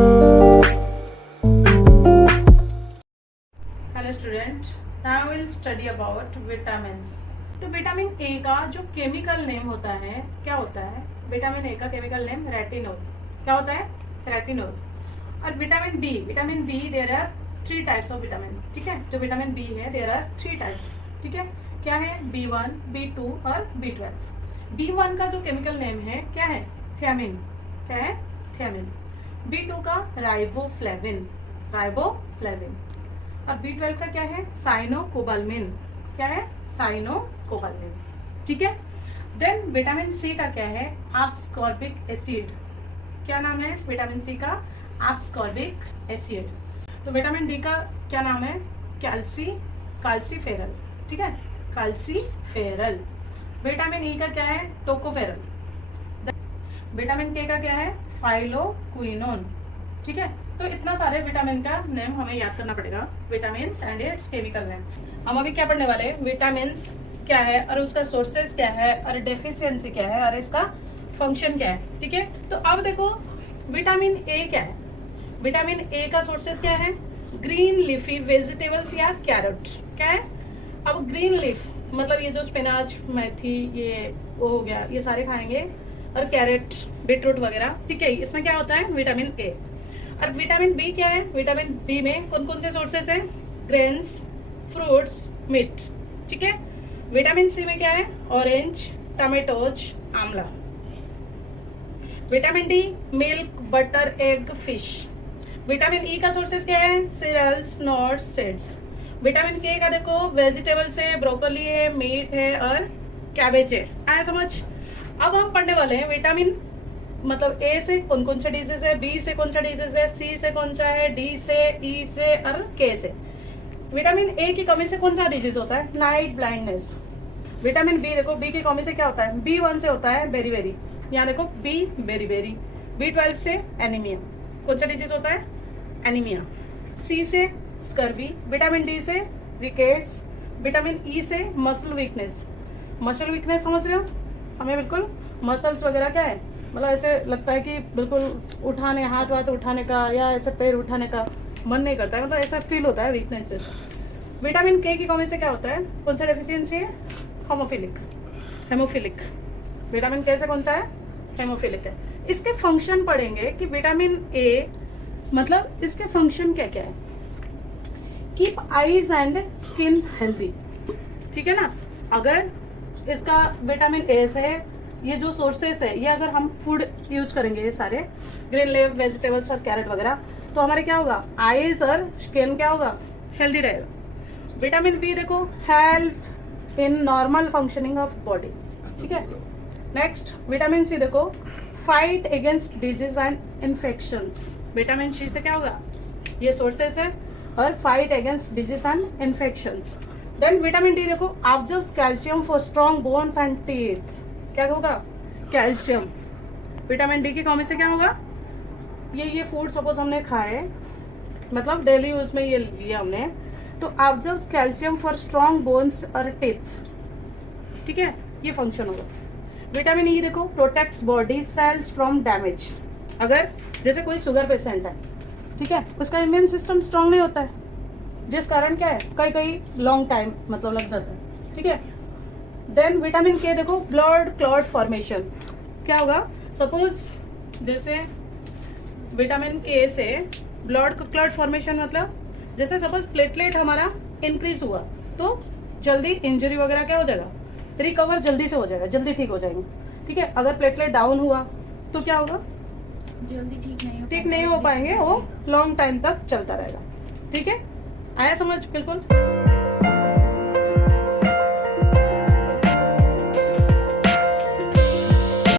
Hello student, now will study about vitamins. तो vitamin A का जो केमिकल नेम होता है क्या होता है? विटामिन ए का केमिकल नेम रेटिनोल। क्या होता है? रेटिनोल। और vitamin B there are 3 types of vitamin. ठीक है, जो विटामिन बी है देयर आर 3 टाइप्स। ठीक है, क्या है? B1, B2 और B12। B1 का जो केमिकल नेम है क्या है? थियामिन। क्या है? थियामिन। B2 का राइबोफ्लेविन। और B12 का क्या है? साइनोकोबालमिन। क्या है? साइनोकोबालमिन। ठीक है। देन विटामिन सी का क्या है? एब्सकॉर्बिक एसिड। क्या नाम है विटामिन सी का? एब्सकॉर्बिक एसिड। तो विटामिन डी का क्या नाम है? कैल्सीफेरल। ठीक है, कैल्सीफेरल। विटामिन ई का क्या है? टोकोफेरल। विटामिन के का क्या है? फाइलोक्विनोन। ठीक है, तो इतना सारे विटामिन का नेम हमें याद करना पड़ेगा, vitamin and it's chemical name. हम अभी क्या पढ़ने वाले हैं? विटामिन क्या है और उसका सोर्सेस क्या है और डेफिशिएंसी क्या है और इसका फंक्शन क्या है। ठीक है, तो अब देखो विटामिन ए क्या है? विटामिन ए का सोर्सेस क्या है? ग्रीन लीफी वेजिटेबल्स या कैरेट। क्या है? अब ग्रीन लीफ मतलब ये जो स्पिनाच, मेथी, ये वो हो गया, ये सारे खाएंगे, और कैरेट, बीटरूट वगैरह। ठीक है, इसमें क्या होता है? Vitamin A. और विटामिन बी क्या है? विटामिन बी में कौन कौन से सोर्सेस हैं? Grains, fruits, meat. ठीक है, विटामिन सी में क्या है? Orange, tomatoes, amla. Vitamin D milk, butter, egg, fish. Vitamin E का सोर्सेस क्या है? Serials, nuts, seeds. विटामिन के का देखो वेजिटेबल्स है, ब्रोकली है, मीट है और कैबेज है। आया समझ? अब हम पढ़ने वाले हैं विटामिन मतलब ए से कौन कौन सा डिजीज है, बी से कौन सा डिजीज है, सी से कौन सा है, डी से, ई से और के से। विटामिन ए की कमी से कौन सा डिजीज होता है? Night blindness. विटामिन बी देखो, बी की कमी से क्या होता है? B1 से होता है बेरी बेरी। यहाँ देखो बी बेरी बेरी। B12 से एनीमिया। कौन सा डिजीज होता है? एनीमिया। सी से स्कर्वी। विटामिन डी से रिकेट्स। विटामिन ई से मसल वीकनेस। मसल वीकनेस समझ रहे हो? हमें बिल्कुल मसल्स वगैरह क्या है, मतलब ऐसे लगता है कि बिल्कुल उठाने, हाथ वाथ उठाने का या ऐसे पैर उठाने का मन नहीं करता है, मतलब ऐसा फील होता है वीकनेस जैसा। विटामिन के की कमी से क्या होता है? कौन सा डेफिशिएंसी है? हेमोफिलिक। विटामिन के से कौन सा है? हेमोफिलिक है। इसके फंक्शन पढ़ेंगे कि विटामिन ए मतलब इसके फंक्शन क्या क्या है। Keep eyes and skin healthy. ठीक है ना, अगर इसका विटामिन ए से ये जो सोर्सेस है, ये अगर हम फूड यूज करेंगे, ये सारे ग्रीन लीफ वेजिटेबल्स और कैरेट वगैरह, तो हमारे क्या होगा? आईज और स्किन क्या होगा? हेल्दी रहेगा। विटामिन बी देखो help in normal functioning of body. ठीक है, नेक्स्ट विटामिन सी देखो fight against disease and infections. Vitamin C से क्या होगा? ये सोर्सेस है और fight against disease and infections. Then vitamin D देखो absorbs calcium for strong bones and teeth. क्या होगा? कैल्शियम। विटामिन डी की कमी से क्या होगा? ये फूड सपोज हमने खाए, मतलब डेली यूज में ये लिया हमने, तो observes calcium for strong bones और टीथ्स। ठीक है, ये फंक्शन होगा। विटामिन ई देखो protects body cells from damage. अगर जैसे कोई शुगर पेशेंट है, ठीक है, उसका इम्यून सिस्टम स्ट्रांग नहीं होता है, जिस कारण क्या है कई लॉन्ग टाइम मतलब लग जाता है। ठीक है, देन विटामिन के देखो ब्लड क्लॉट फॉर्मेशन। क्या होगा? सपोज जैसे विटामिन के से ब्लड क्लॉट फॉर्मेशन मतलब जैसे सपोज प्लेटलेट हमारा इंक्रीज हुआ तो जल्दी इंजरी वगैरह क्या हो जाएगा? रिकवर जल्दी से हो जाएगा, जल्दी ठीक हो जाएंगे। ठीक है, अगर प्लेटलेट डाउन हुआ तो क्या होगा? जल्दी ठीक नहीं हो पाएंगे, वो लॉन्ग टाइम तक चलता रहेगा। ठीक है, आया समझ? बिल्कुल।